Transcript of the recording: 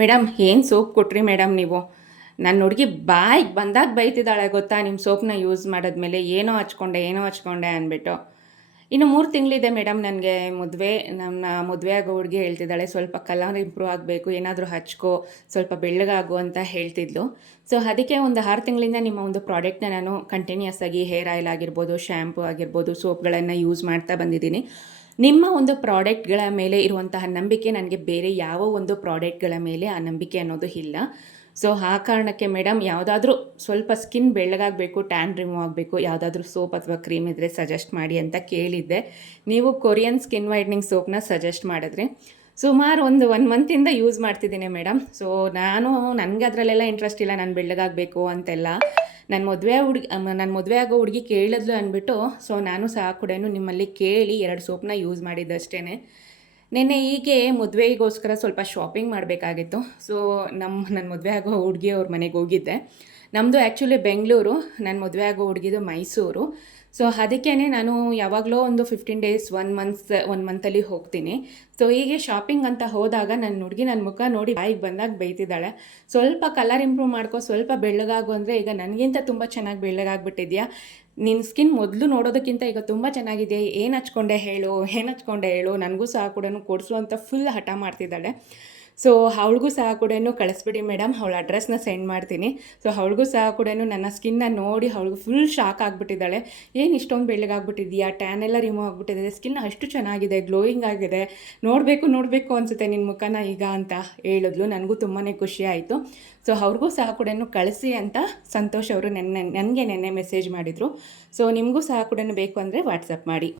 Madam ಏನು soap ಕೊಟ್ರಿ madam ನೀವು? ನನ್ನ ಹುಡುಗಿ ಬಾಯಿಗೆ ಬಂದಾಗ ಬೈತಿದ್ದಾಳೆ ಗೊತ್ತಾ, ನಿಮ್ಮ ಸೋಪ್ನ ಯೂಸ್ ಮಾಡಿದ್ಮೇಲೆ ಏನೋ ಹಚ್ಕೊಂಡೆ ಅಂದ್ಬಿಟ್ಟು. ಇನ್ನು 3 ತಿಂಗಳಿದೆ ಮೇಡಮ್ ನನಗೆ ಮದುವೆ. ನನ್ನ ಮದುವೆ ಆಗೋ ಹುಡುಗಿ ಹೇಳ್ತಿದ್ದಾಳೆ, ಸ್ವಲ್ಪ ಕಲರ್ ಇಂಪ್ರೂವ್ ಆಗಬೇಕು, ಏನಾದರೂ ಹಚ್ಕೋ, ಸ್ವಲ್ಪ ಬೆಳ್ಳಗಾಗು ಅಂತ ಹೇಳ್ತಿದ್ಲು. ಸೊ ಅದಕ್ಕೆ ಒಂದು 6 ತಿಂಗಳಿಂದ ನಿಮ್ಮ ಒಂದು ಪ್ರಾಡಕ್ಟ್ನ ನಾನು ಕಂಟಿನ್ಯೂಸ್ ಆಗಿ ಹೇರ್ ಆಯಿಲ್ ಆಗಿರ್ಬೋದು, ಶ್ಯಾಂಪು ಆಗಿರ್ಬೋದು, ಸೋಪ್ಗಳನ್ನು ಯೂಸ್ ಮಾಡ್ತಾ ಬಂದಿದ್ದೀನಿ. ನಿಮ್ಮ ಒಂದು ಪ್ರಾಡಕ್ಟ್ಗಳ ಮೇಲೆ ಇರುವಂತಹ ನಂಬಿಕೆ ನನಗೆ ಬೇರೆ ಯಾವ ಒಂದು ಪ್ರಾಡಕ್ಟ್ಗಳ ಮೇಲೆ ಆ ನಂಬಿಕೆ ಅನ್ನೋದು ಇಲ್ಲ. ಸೊ ಆ ಕಾರಣಕ್ಕೆ ಮೇಡಮ್ ಯಾವುದಾದ್ರೂ ಸ್ವಲ್ಪ ಸ್ಕಿನ್ ಬೆಳ್ಳಗಾಗಬೇಕು, ಟ್ಯಾನ್ ರಿಮೂವ್ ಆಗಬೇಕು, ಯಾವುದಾದ್ರೂ ಸೋಪ್ ಅಥವಾ ಕ್ರೀಮ್ ಇದ್ದರೆ ಸಜೆಸ್ಟ್ ಮಾಡಿ ಅಂತ ಕೇಳಿದ್ದೆ. ನೀವು ಕೊರಿಯನ್ ಸ್ಕಿನ್ ವೈಟ್ನಿಂಗ್ ಸೋಪ್ನ ಸಜೆಸ್ಟ್ ಮಾಡಿದ್ರಿ. ಸುಮಾರು ಒನ್ ಮಂತಿಂದ ಯೂಸ್ ಮಾಡ್ತಿದ್ದೀನಿ ಮೇಡಮ್. ಸೊ ನನಗೆ ಅದರಲ್ಲೆಲ್ಲ ಇಂಟ್ರೆಸ್ಟ್ ಇಲ್ಲ, ನಾನು ಬೆಳ್ಳಗಾಗಬೇಕು ಅಂತೆಲ್ಲ. ನನ್ನ ಮದುವೆ ಆಗೋ ಹುಡುಗಿ ಕೇಳಿದ್ಲು ಅಂದ್ಬಿಟ್ಟು, ಸೊ ನಾನು ಸಹ ಕೂಡ ನಿಮ್ಮಲ್ಲಿ ಕೇಳಿ 2 ಸೋಪ್ನ ಯೂಸ್ ಮಾಡಿದ್ದಷ್ಟೇ. ನೆನ್ನೆ ಹೀಗೆ ಮದುವೆಗೋಸ್ಕರ ಸ್ವಲ್ಪ ಶಾಪಿಂಗ್ ಮಾಡಬೇಕಾಗಿತ್ತು. ಸೊ ನನ್ನ ಮದುವೆ ಆಗೋ ಹುಡುಗಿಯವ್ರ ಮನೆಗೆ ಹೋಗಿದ್ದೆ. ನಮ್ಮದು ಆ್ಯಕ್ಚುಲಿ ಬೆಂಗಳೂರು, ನನ್ನ ಮದುವೆ ಆಗೋ ಹುಡುಗಿದು ಮೈಸೂರು. ಸೊ ಅದಕ್ಕೇ ನಾನು ಯಾವಾಗಲೋ ಒಂದು 15 ಡೇಸ್ 1 ಮಂತಲ್ಲಿ ಹೋಗ್ತೀನಿ. ಸೊ ಹೀಗೆ ಶಾಪಿಂಗ್ ಅಂತ ಹೋದಾಗ ನನ್ನ ಹುಡುಗಿ ನನ್ನ ಮುಖ ನೋಡಿ ಬಾಯಿಗೆ ಬಂದಾಗ ಬೈತಿದ್ದಾಳೆ, ಸ್ವಲ್ಪ ಕಲರ್ ಇಂಪ್ರೂವ್ ಮಾಡ್ಕೊ, ಸ್ವಲ್ಪ ಬೆಳ್ಳಗಾಗು ಅಂದರೆ ಈಗ ನನಗಿಂತ ತುಂಬ ಚೆನ್ನಾಗಿ ಬೆಳ್ಳಗಾಗ್ಬಿಟ್ಟಿದ್ಯಾ, ನಿನ್ನ ಸ್ಕಿನ್ ಮೊದಲು ನೋಡೋದಕ್ಕಿಂತ ಈಗ ತುಂಬ ಚೆನ್ನಾಗಿದೆ, ಏನು ಹಚ್ಕೊಂಡೆ ಹೇಳು, ನನಗೂ ಸಹ ಕೂಡ ಕೊಡಿಸು ಅಂತ ಫುಲ್ ಹಠ ಮಾಡ್ತಿದ್ದಾಳೆ. ಸೊ ಅವಳಿಗೂ ಸಹ ಕೂಡ ಕಳಿಸ್ಬಿಡಿ ಮೇಡಮ್, ಅವಳ ಅಡ್ರೆಸ್ನ ಸೆಂಡ್ ಮಾಡ್ತೀನಿ. ಸೊ ಅವಳಿಗೂ ಸಹ ಕೂಡ ನನ್ನ ಸ್ಕಿನ್ನ ನೋಡಿ ಅವಳಿಗೂ ಫುಲ್ ಶಾಕ್ ಆಗಿಬಿಟ್ಟಿದ್ದಾಳೆ. ಏನು ಇಷ್ಟೊಂದು ಬೆಳ್ಳಗಾಗ್ಬಿಟ್ಟಿದೆಯಾ, ಟ್ಯಾನ್ ಎಲ್ಲ ರಿಮೂವ್ ಆಗಿಬಿಟ್ಟಿದೆ, ಸ್ಕಿನ್ ಅಷ್ಟು ಚೆನ್ನಾಗಿದೆ, ಗ್ಲೋಯಿಂಗ್ ಆಗಿದೆ, ನೋಡಬೇಕು ಅನಿಸುತ್ತೆ ನಿನ್ನ ಮುಖನ ಈಗ ಅಂತ ಹೇಳಿದ್ಲು. ನನಗೂ ತುಂಬಾ ಖುಷಿ ಆಯಿತು. ಸೊ ಅವ್ರಿಗೂ ಸಹ ಕೂಡ ಕಳಿಸಿ ಅಂತ ಸಂತೋಷ್ ಅವರು ನನಗೆ ನೆನ್ನೆ ಮೆಸೇಜ್ ಮಾಡಿದರು. ಸೊ ನಿಮಗೂ ಸಹ ಕೂಡ ಬೇಕು ಅಂದರೆ ವಾಟ್ಸಪ್ ಮಾಡಿ.